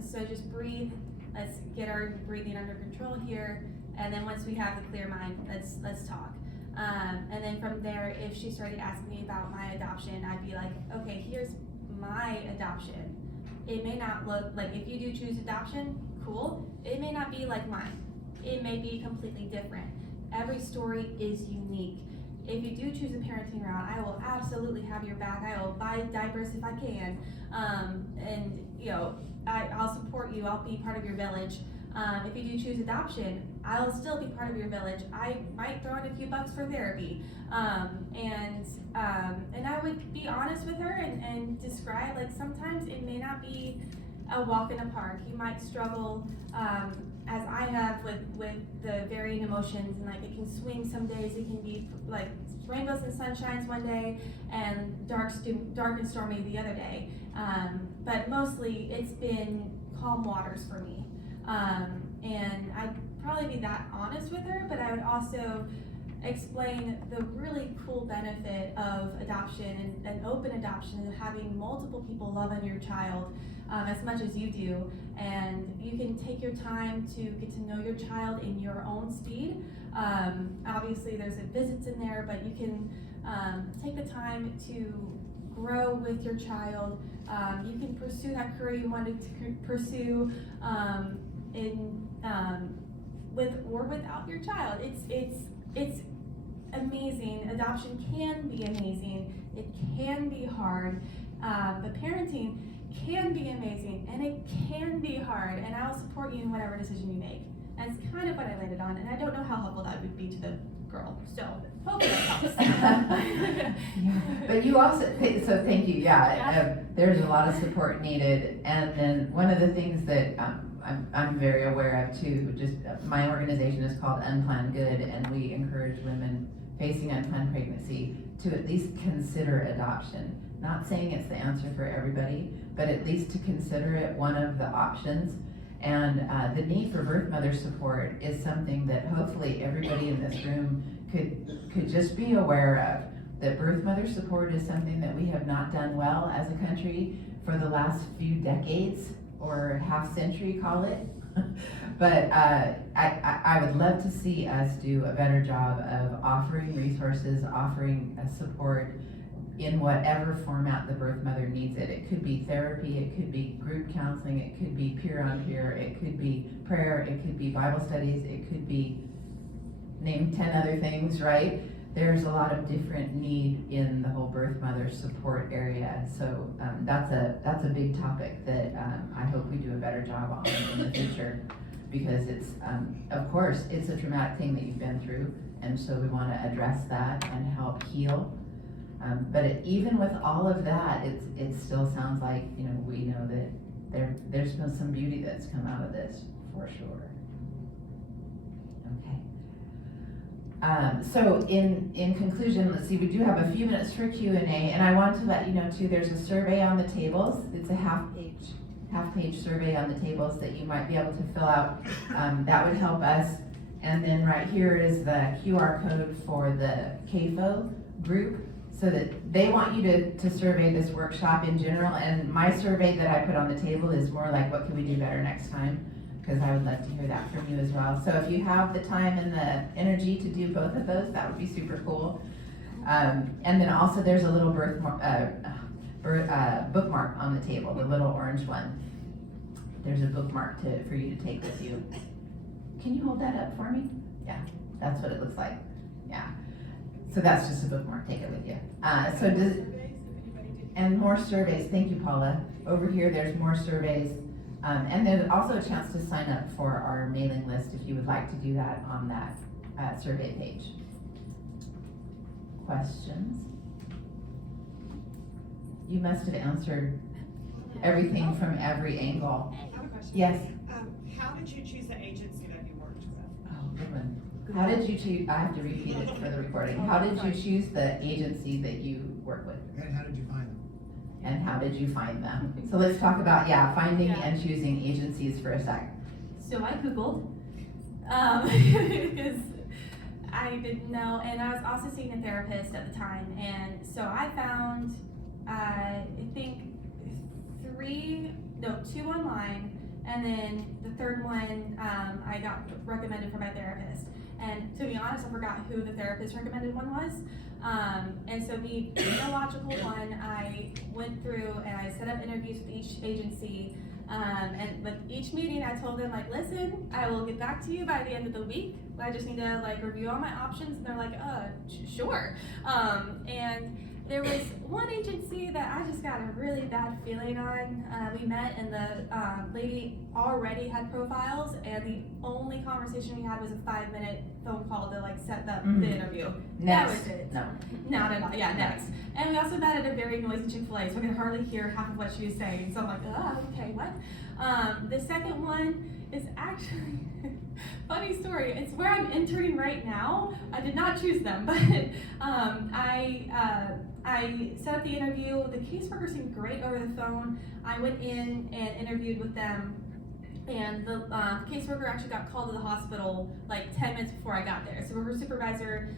So just breathe. Let's get our breathing under control here, and then once we have a clear mind, let's talk. And then from there, if she started asking me about my adoption, I'd be like, okay, here's my adoption. It may not look like, if you do choose adoption, cool. It may not be like mine. It may be completely different. Every story is unique. If you do choose a parenting route, I will absolutely have your back. I will buy diapers if I can. And I'll support you. I'll be part of your village. If you do choose adoption, I'll still be part of your village. I might throw in a few bucks for therapy. And I would be honest with her and describe, like, sometimes it may not be a walk in the park. You might struggle, as I have with the varying emotions, and like it can swing some days. It can be like rainbows and sunshines one day and dark and stormy the other day. But mostly it's been calm waters for me. And I'd probably be that honest with her, but I would also explain the really cool benefit of adoption and open adoption, and having multiple people love on your child as much as you do. And you can take your time to get to know your child in your own speed. Obviously there's visits in there, but you can take the time to grow with your child. You can pursue that career you wanted to pursue with or without your child. It's amazing. Adoption can be amazing. It can be hard. But parenting can be amazing, and it can be hard. And I'll support you in whatever decision you make. That's kind of what I landed on, and I don't know how helpful that would be to the girl. So hopefully that helps. Yeah. But you also, so thank you. There's a lot of support needed, and then one of the things that I'm very aware of too, just my organization is called Unplanned Good, and we encourage women facing unplanned pregnancy to at least consider adoption. Not saying it's the answer for everybody, but at least to consider it one of the options. And the need for birth mother support is something that hopefully everybody in this room could just be aware of. That birth mother support is something that we have not done well as a country for the last few decades, or half century, call it. But I would love to see us do a better job of offering resources, offering support in whatever format the birth mother needs it. It could be therapy, it could be group counseling, it could be peer-on-peer, it could be prayer, it could be Bible studies, it could be, name 10 other things, right? There's a lot of different need in the whole birth mother support area. So that's a big topic that I hope we do a better job on in the future, because it's, of course, it's a traumatic thing that you've been through, and so we want to address that and help heal. But even with all of that, it still sounds like, we know that there's been some beauty that's come out of this, for sure. Okay. So in conclusion, let's see, we do have a few minutes for Q&A, and I want to let you know too, there's a survey on the tables. It's a half-page survey on the tables that you might be able to fill out. That would help us. And then right here is the QR code for the CAFO group, so that they want you to survey this workshop in general. And my survey that I put on the table is more like, what can we do better next time? Because I would love to hear that from you as well. So if you have the time and the energy to do both of those, that would be super cool. And then also there's a little bookmark on the table, the little orange one. There's a bookmark for you to take with you. Can you hold that up for me? Yeah, that's what it looks like. Yeah. So that's just a bookmark, take it with you. And more surveys, thank you, Paula. Over here, there's more surveys. And there's also a chance to sign up for our mailing list if you would like to do that on that survey page. Questions? You must have answered everything from every angle. I have a question. Yes? How did you choose the agency that you worked with? Oh, good one. How did you choose, I have to repeat it for the recording. How did you choose the agency that you work with? And how did you find them? And how did you find them? So let's talk about, finding and choosing agencies for a sec. So I Googled, because I didn't know, and I was also seeing a therapist at the time, and so I found, I think, two online, and then the third one I got recommended from my therapist. And to be honest, I forgot who the therapist recommended one was. And so the illogical one, I went through and I set up interviews with each agency. And with each meeting, I told them, like, listen, I will get back to you by the end of the week. I just need to review all my options. And they're like, sure. And there was one agency that I just got a really bad feeling on. We met, and the lady already had profiles, and the only conversation we had was a 5-minute phone call to like set up Mhm. the interview. Next. That was it. No. Not at all. Yeah, next. And we also met at a very noisy Chick-fil-A, so I could hardly hear half of what she was saying. So I'm like, okay, what? The second one is actually funny story. It's where I'm interning right now. I did not choose them, but I set up the interview. The caseworker seemed great over the phone. I went in and interviewed with them, and the caseworker actually got called to the hospital like 10 minutes before I got there. So her supervisor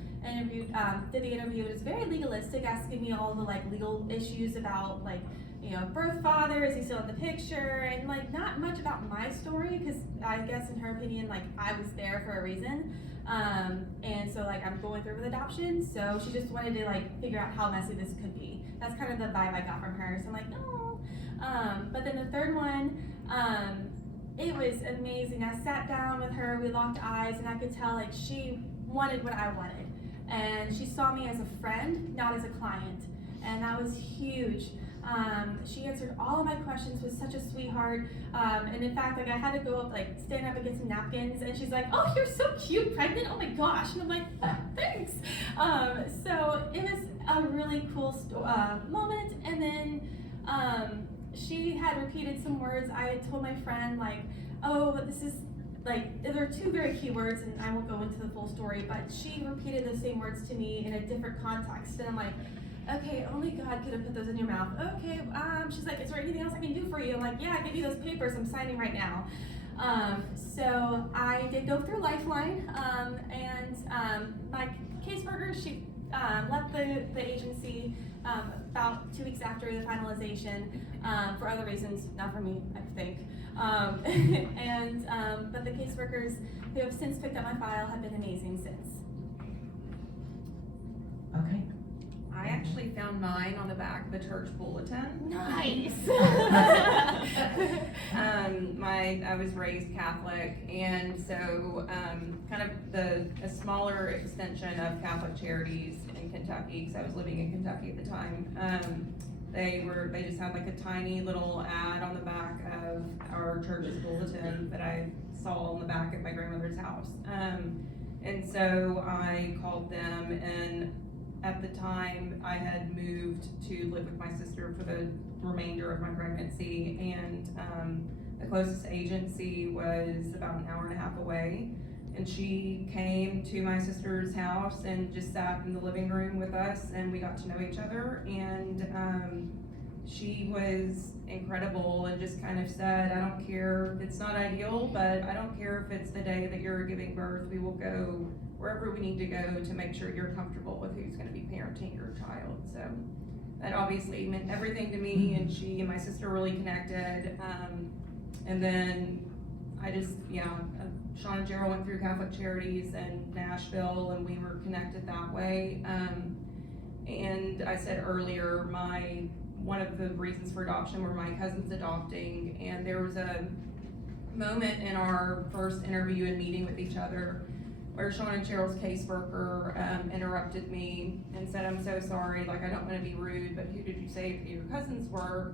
did the interview. It was very legalistic, asking me all the like legal issues about like, you know, birth father, is he still in the picture, and like not much about my story, because I guess in her opinion, like I was there for a reason. And so like I'm going through with adoption, so she just wanted to like figure out how messy this could be. That's kind of the vibe I got from her. So I'm like, no. But then the third one, it was amazing. I sat down with her, we locked eyes, and I could tell like she wanted what I wanted. And she saw me as a friend, not as a client. And that was huge. She answered all of my questions, was such a sweetheart. And in fact, like I had to go up, like stand up and get some napkins, and she's like, "Oh, you're so cute, pregnant. Oh my gosh." And I'm like, "Oh, thanks." So it was a really cool moment. And then she had repeated some words. I had told my friend like, "Oh, this is like," there are two very key words, and I won't go into the full story, but she repeated those same words to me in a different context, and I'm like, okay, only God could have put those in your mouth. Okay, she's like, "Is there anything else I can do for you?" I'm like, "Yeah, give me those papers, I'm signing right now." So I did go through Lifeline, and my caseworker, she left the agency about 2 weeks after the finalization, for other reasons, not for me, I think. But the caseworkers who have since picked up my file have been amazing since. Okay. I actually found mine on the back of the church bulletin. Nice. I was raised Catholic, and so kind of a smaller extension of Catholic Charities in Kentucky, because I was living in Kentucky at the time. They just had like a tiny little ad on the back of our church's bulletin that I saw on the back at my grandmother's house. And so I called them, and at the time I had moved to live with my sister for the remainder of my pregnancy, and the closest agency was about an hour and a half away. And she came to my sister's house and just sat in the living room with us, and we got to know each other. And she was incredible, and just kind of said, "I don't care, it's not ideal, but I don't care if it's the day that you're giving birth. We will go wherever we need to go to make sure you're comfortable with who's going to be parenting your child." So that obviously meant everything to me, and she and my sister really connected. And then I just, Sean and Gerald went through Catholic Charities in Nashville, and we were connected that way. And I said earlier, one of the reasons for adoption were my cousins adopting, and there was a moment in our first interview and meeting with each other where Sean and Cheryl's caseworker interrupted me and said, "I'm so sorry, like I don't want to be rude, but who did you say your cousins were?"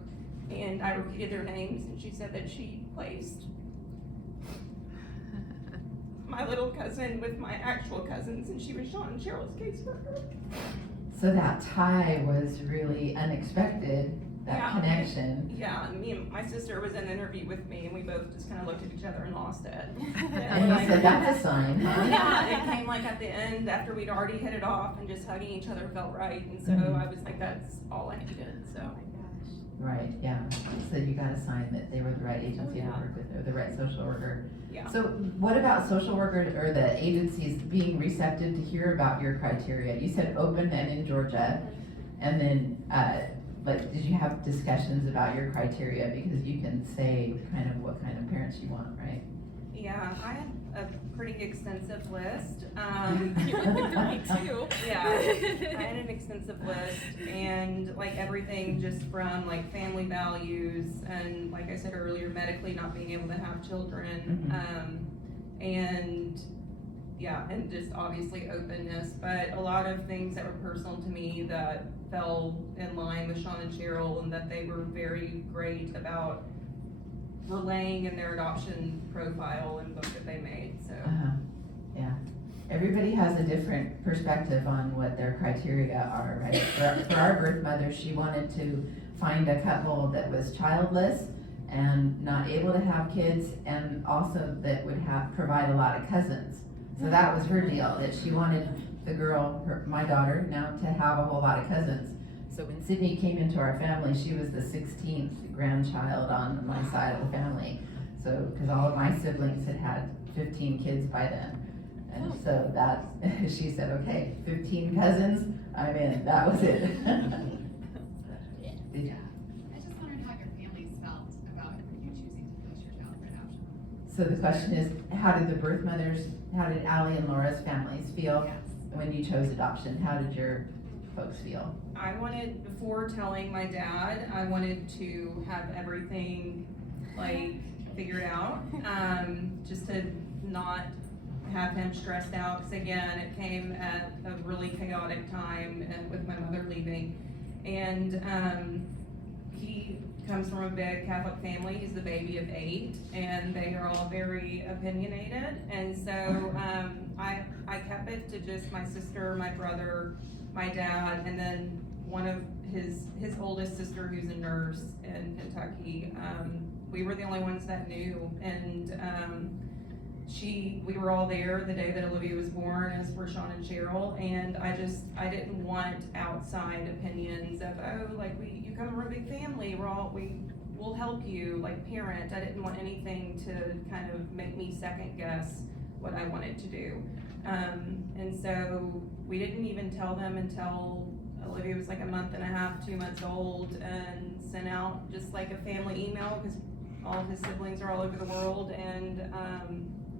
And I repeated their names, and she said that she placed my little cousin with my actual cousins, and she was Sean and Cheryl's caseworker. So that tie was really unexpected, that Yeah. connection. Yeah, me and my sister was in an interview with me, and we both just kind of looked at each other and lost it. And you said, "That's a sign, huh?" Yeah, it came like at the end after we'd already hit it off, and just hugging each other felt right, and so Mhm. I was like, that's all I needed, so. Right, yeah. So you got a sign that they were the right agency to Yeah. work with, or the right social worker. Yeah. So what about social workers or the agencies being receptive to hear about your criteria? You said open and in Georgia, and then, but did you have discussions about your criteria? Because you can say kind of what kind of parents you want, right? Yeah, I had a pretty extensive list. You went through me too. Yeah, I had an extensive list, and like everything just from like family values, and like I said earlier, medically not being able to have children, and yeah, and just obviously openness, but a lot of things that were personal to me that fell in line with Sean and Cheryl, and that they were very great about relaying in their adoption profile and book that they made, so. Yeah, everybody has a different perspective on what their criteria are, right? For our birth mother, she wanted to find a couple that was childless and not able to have kids, and also that would provide a lot of cousins. So that was her deal, that she wanted the girl, my daughter now, to have a whole lot of cousins. So when Sydney came into our family, she was the 16th grandchild on my side of the family. So, because all of my siblings had 15 kids by then. And so that, she said, okay, 15 cousins, I'm in, that was it. Yeah. I just wondered how your families felt about you choosing to post your child for adoption. So the question is, how did Allie and Laura's families feel Yes. when you chose adoption? How did your folks feel? I wanted, before telling my dad, I wanted to have everything like figured out, just to not have him stressed out, because again, it came at a really chaotic time and with my mother leaving. And he comes from a big Catholic family. He's the baby of 8, and they are all very opinionated. And so I kept it to just my sister, my brother, my dad, and then one of his oldest sister, who's a nurse in Kentucky. We were the only ones that knew, and we were all there the day that Olivia was born, as were Sean and Cheryl, and I didn't want outside opinions of, oh, like, you come from a big family, we'll help you, like, parent. I didn't want anything to kind of make me second guess what I wanted to do. And so we didn't even tell them until Olivia was like a month and a half, 2 months old, and sent out just like a family email, because all of his siblings are all over the world, and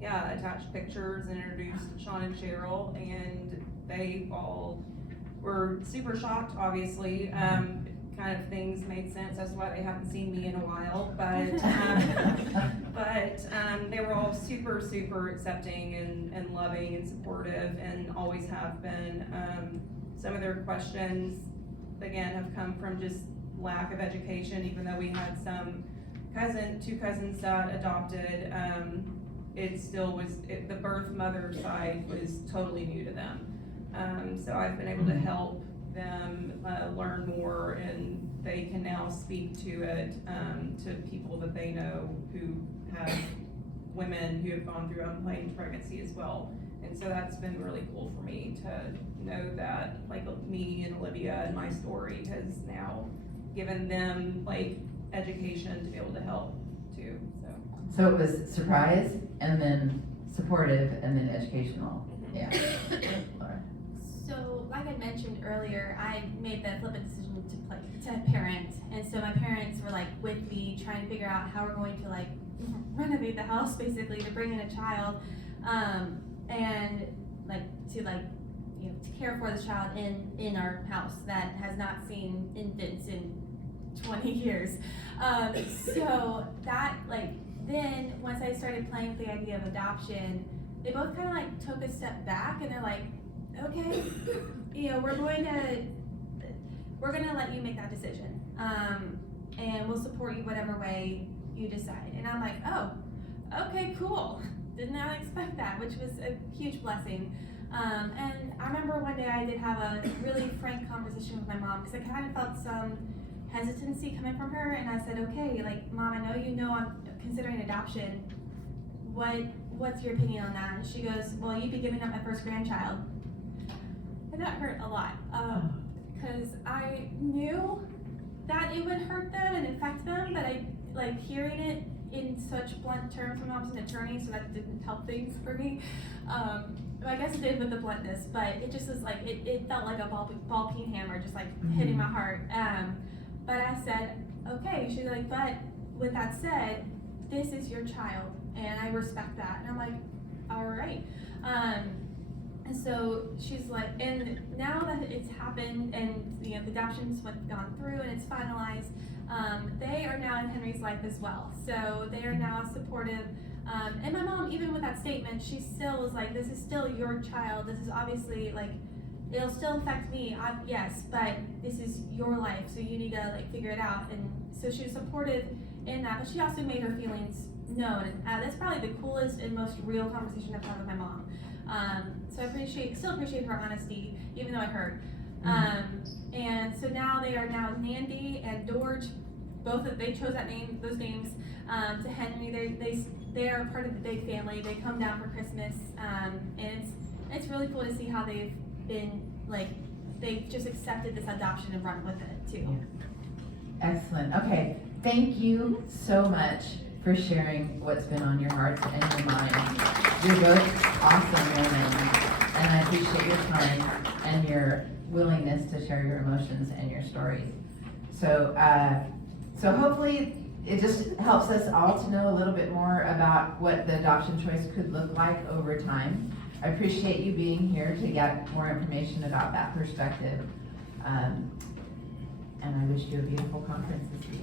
attached pictures and introduced Sean and Cheryl, and they all were super shocked, obviously. Kind of things made sense, that's why they haven't seen me in a while, but they were all super, super accepting and loving and supportive, and always have been. Some of their questions, again, have come from just lack of education, even though we had two cousins that adopted. It still was, the birth mother side was totally new to them. So I've been able to help them learn more, and they can now speak to it to people that they know who have women who have gone through unplanned pregnancy as well. And so that's been really cool for me to know that, like, me and Olivia and my story has now given them like education to be able to help too. So it was surprise, and then supportive, and then educational. Yeah. Laura. So, like I mentioned earlier, I made the flippant decision to parent, and so my parents were like with me, trying to figure out how we're going to like renovate the house, basically, to bring in a child, and like to care for the child in our house that has not seen infants in 20 years. So that then once I started playing with the idea of adoption, they both kind of like took a step back, and they're like, okay, we're gonna let you make that decision, and we'll support you whatever way you decide. And I'm like, oh, okay, cool. Did not expect that, which was a huge blessing. And I remember one day I did have a really frank conversation with my mom, because I kind of felt some hesitancy coming from her, and I said, okay, like, Mom, I know I'm considering adoption. What's your opinion on that? And she goes, well, you'd be giving up my first grandchild. And that hurt a lot, because I knew that it would hurt them and affect them, but I like hearing it in such blunt terms. My mom's an attorney, so that didn't help things for me. I guess it did with the bluntness, but it just was like, it felt like a ball peen hammer just like hitting my heart. But I said, okay. She's like, but with that said, this is your child, and I respect that. And I'm like, all right. And so she's like, and now that it's happened, and the adoption's gone through and it's finalized, they are now in Henry's life as well. So they are now supportive. And my mom, even with that statement, she still was like, this is still your child. This is obviously like it'll still affect me, yes, but this is your life, so you need to like figure it out. And so she was supportive in that, but she also made her feelings known. And that's probably the coolest and most real conversation I've had with my mom. So I still appreciate her honesty, even though it hurt. And so now they are now Nandy and Dorj. They chose those names to Henry. They are part of the big family. They come down for Christmas, and it's really cool to see how they've been they've just accepted this adoption and run with it too. Yeah. Excellent. Okay, thank you so much for sharing what's been on your hearts and your minds. You're both awesome women, and I appreciate your time and your willingness to share your emotions and your stories. So hopefully it just helps us all to know a little bit more about what the adoption choice could look like over time. I appreciate you being here to get more information about that perspective. And I wish you a beautiful conference this week.